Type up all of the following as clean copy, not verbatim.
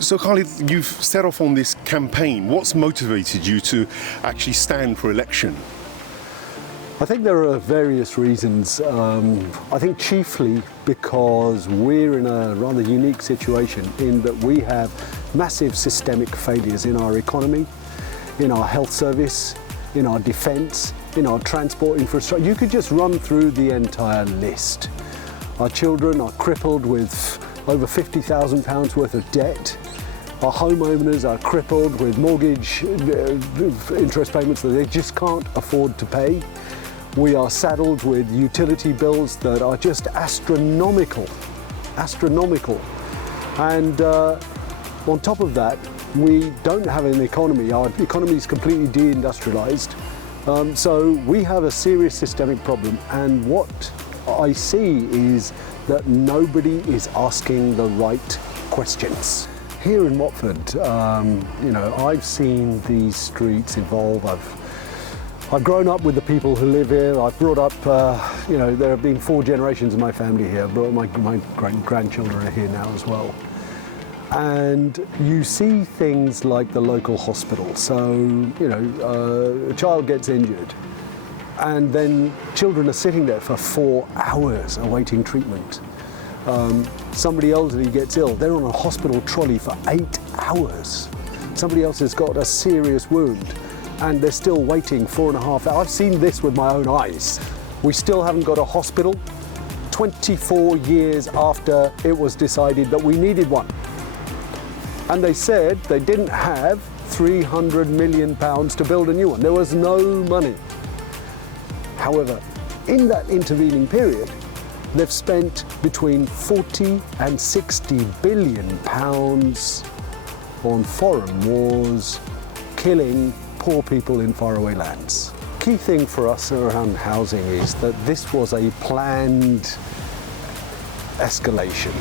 So Khalid, you've set off on this campaign. What's motivated you to actually stand for election? I think there are various reasons. I think chiefly because we're in a rather unique situation in that we have massive systemic failures in our economy, in our health service, in our defence, in our transport infrastructure. You could just run through the entire list. Our children are crippled with over £50,000 worth of debt. Our homeowners are crippled with mortgage interest payments that they just can't afford to pay. We are saddled with utility bills that are just astronomical. And on top of that, we don't have an economy. Our economy is completely deindustrialized. So we have a serious systemic problem. And what I see is that nobody is asking the right questions. Here in Watford, I've seen these streets evolve. I've grown up with the people who live here. I've brought up, there have been 4 generations of my family here. My grandchildren are here now as well. And you see things like the local hospital. So, a child gets injured and then children are sitting there for 4 hours awaiting treatment. Somebody elderly gets ill, they're on a hospital trolley for 8 hours. Somebody else has got a serious wound and they're still waiting 4.5 hours. I've seen this with my own eyes. We still haven't got a hospital 24 years after it was decided that we needed one. And they said they didn't have £300 million to build a new one. There was no money. However, in that intervening period, they've spent between 40 and 60 billion pounds on foreign wars, killing poor people in faraway lands. Key thing for us around housing is that this was a planned escalation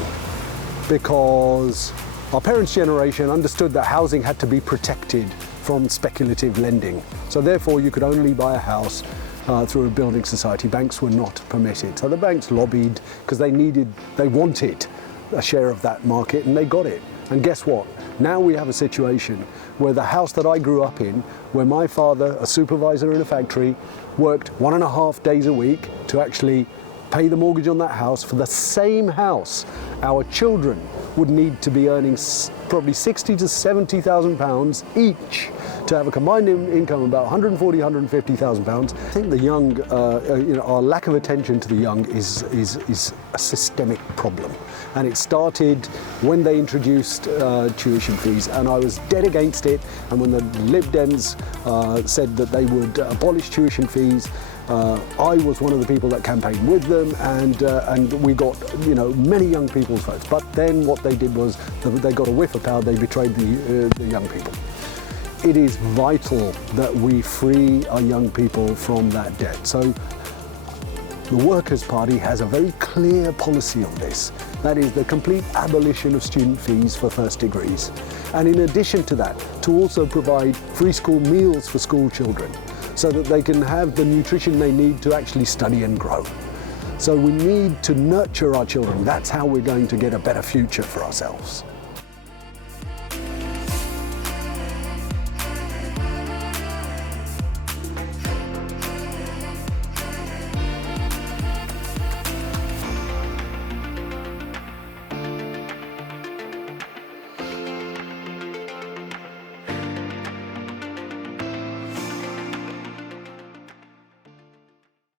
because our parents' generation understood that housing had to be protected from speculative lending. So therefore you could only buy a house through a building society. Banks were not permitted. So the banks lobbied because they wanted a share of that market and they got it. And guess what? Now we have a situation where the house that I grew up in, where my father, a supervisor in a factory, worked 1.5 days a week to actually pay the mortgage on that house. For the same house, our children would need to be earning probably £60,000 to £70,000 each to have a combined income of about £140,000, £150,000. I think the young, our lack of attention to the young is a systemic problem. And it started when they introduced tuition fees, and I was dead against it. And when the Lib Dems said that they would abolish tuition fees, I was one of the people that campaigned with them, and we got many young people's votes. But then what they did was they got a whiff of power. They betrayed the young people. It is vital that we free our young people from that debt. So the Workers' Party has a very clear policy on this. That is the complete abolition of student fees for first degrees. And in addition to that, to also provide free school meals for school children so that they can have the nutrition they need to actually study and grow. So we need to nurture our children. That's how we're going to get a better future for ourselves.